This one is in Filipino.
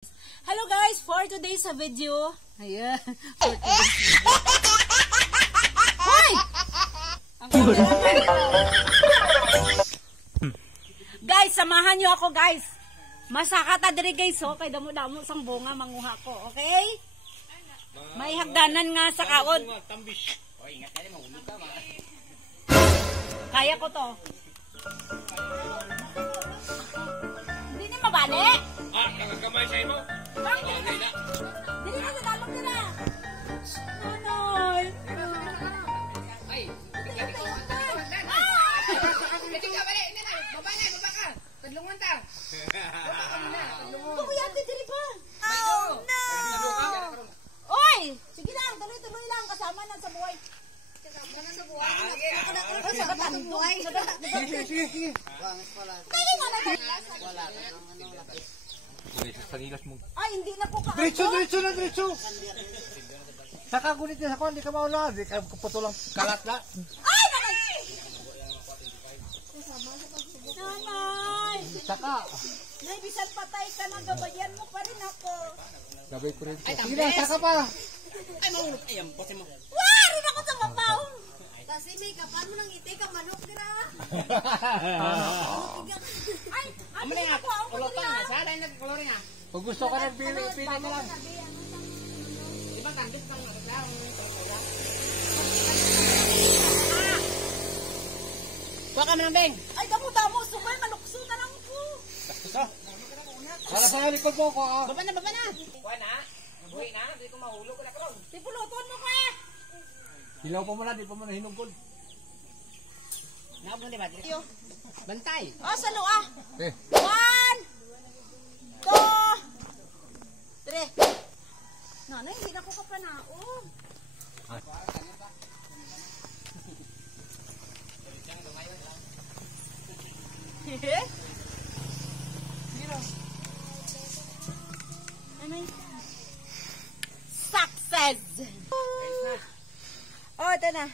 Hello guys, for today's video. Ayan. For today's video. Hoy! Guys, samahan nyo ako guys. Masakata diri guys, oh. Kay damo-damo sang bunga manguha ko, okay? May hagdanan nga sa kaon. Kaya ko to. Hindi ni mabali. Nakakamay sa'yo mo? Bakit? Dili na sa dalong nila. Nonoy. Ay, hindi ka bali. Hindi na. Baba ka. Tadlungan ta. Kuya, dili pa. Oh, no. Oy! Sige lang, tuloy-tuloy lang. Kasama na sa buhay. Kasama na sa buhay. Ay, sa batang buhay. Sige. Kaya nga na. Wala. Ay, hindi na po ka. Diretso. Saka gunit niya ako, hindi ka maula. Hindi ka putulang kalat na. Ay, nakay! Nanay! Saka. Nay, bisan patay ka na, gabayan mo pa rin ako. Gabay ko rin. Sige na, saka pa. Ay, mahulog. Ay, amposin mo. Wah! Rin ako sa mabaw! Kasi may kapan mo nang ite ka manok dira. Ay, Amo na nga. Kulot pa nga. Saan na nagkulori nga? Kung gusto ka rin, pili ka lang. Di ba kandis pang nagkaklang? Kuha ka man Beng. ay, damo-damo, sumay, malukso na lang ko. Para sa likod mo ko. Baba na. Kuha na. Buhay na. Hindi ko mahulog ko na karon. Tipuluton mo ka! Hilaw pa muna, di pa muna hinugod. Naabot na ba? Bantay. Oh, sa lua. Eh. 1, 2, 3. Nanay, hindi na ko kapanaon. Hehe. Nanay. Success! Oh, ito na.